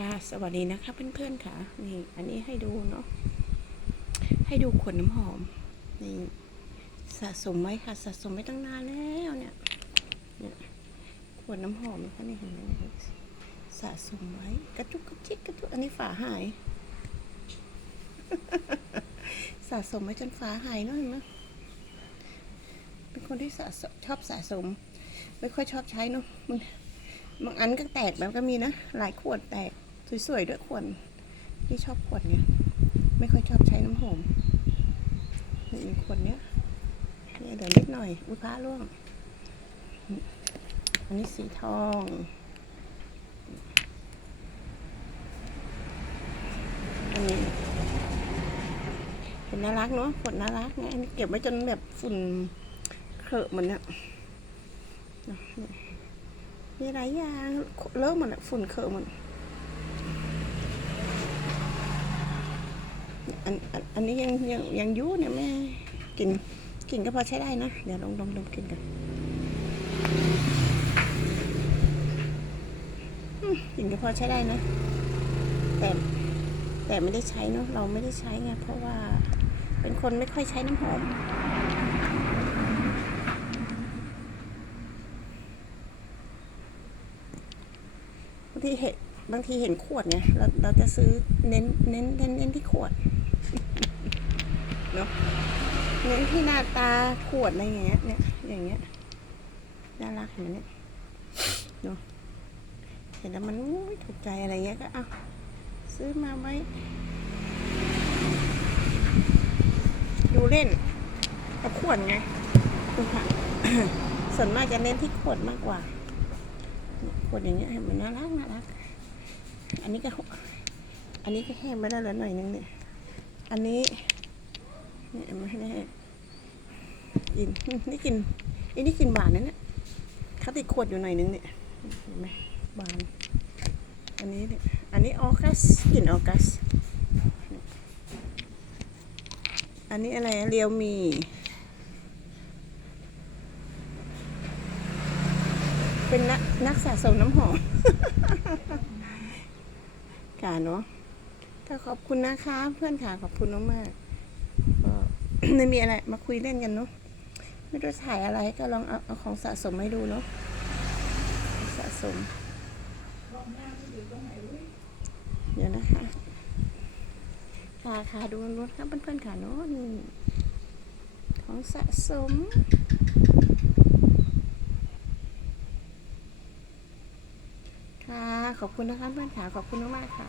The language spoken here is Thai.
ค่ะ สวัสดีนะคะ เพื่อนๆค่ะ นี่ อันนี้ให้ดูเนาะ ให้ดูขวดน้ำหอม นี่ สะสมไว้ค่ะ สะสมไว้ตั้งนานแล้วเนี่ย เนี่ย ขวดน้ำหอมนะคะนี่เห็นไหมสะสมไว้ กระจุกกระจิกกระจุก อันนี้ฝาหาย สะสมไว้จนฝาหายเนอะเห็นไหมเป็นคนที่สะสมชอบสะสม ไม่ค่อยชอบใช้เนาะมันบางอันก็แตกแบบก็มีนะ หลายขวดแตก สวยๆด้วยขวดที่ชอบขวดเนี่ยไม่ค่อยชอบใช้น้ำหอมนี่ขวดเนี้ยเนี่เดี๋ยวนิดหน่อย อุ้ยพระร่วง อันนี้สีทองอันนี้เห็นน่ารักเนาะขวดน่ารักไงอันนี้เก็บไว้จนแบบฝุ่นเคอะเหมือนเนี่ยมีหลายอย่างเลอะหมดอะฝุ่นเคอะหมด อันอันนี้ยังยังยังยุเนี่ยแม่กินกินก็พอใช้ได้นะ เดี๋ยวลองลองดมกินกันกลินก็พอใช้ได้นะ แต่แต่ไม่ได้ใช้เนาะเราไม่ได้ใช้ไงเพราะว่าเป็นคนไม่ค่อยใช้น้ำหอมบางทีเห็นบางทีเห็นขวดเนี่ยเราเราจะซื้อเน้นเน้นเน้นเน้นที่ขวด เนาะเน้นที่หน้าตาขวดอะไรอย่างเงี้ย เนี่ย อย่างเงี้ย น่ารักเห็นไหมเนี่ยเนาะเห็นแล้วมันอุ๊ยถูกใจอะไรเงี้ยก็เอาซื้อมาไว้ ดูเล่นกับขวดไงคุณค่ะส่วนมากจะเน้นที่ขวดมากกว่า ขวดอย่างเงี้ยเห็นมันน่ารักน่ารัก อันนี้ก็ อันนี้ก็แห้งไปแล้เหลือหน่อยนึงเนี่ย อันนี้ นี่ยไม่ให้กินนี่กินอันนี้กินหวานนะเนี่ยเขาติดขวดอยู่หน่อยนึงเนี่ยเห็นไหมหวานอันนี้เนี่ยอันนี้ออกัสกลิ่นออกัส อันนี้อะไรเรียวมีเป็นนักนักสะสมน้ำหอมค่ะเนาะขอบคุณนะคะเพื่อนค่ะขอบคุณมากๆก็ ไม่มีอะไรมาคุยเล่นกันเนาะไม่รู้ถ่ายอะไรก็ลองเอาเอาของสะสมให้ดูเนาะสะสม เดี๋ยวนะคะค่ะค่ะดูนู้นครับเพื่อนๆค่ะเนาะนี่ของสะสมค่ะขอบคุณนะคะเพื่อนค่ะขอบคุณมากๆค่ะ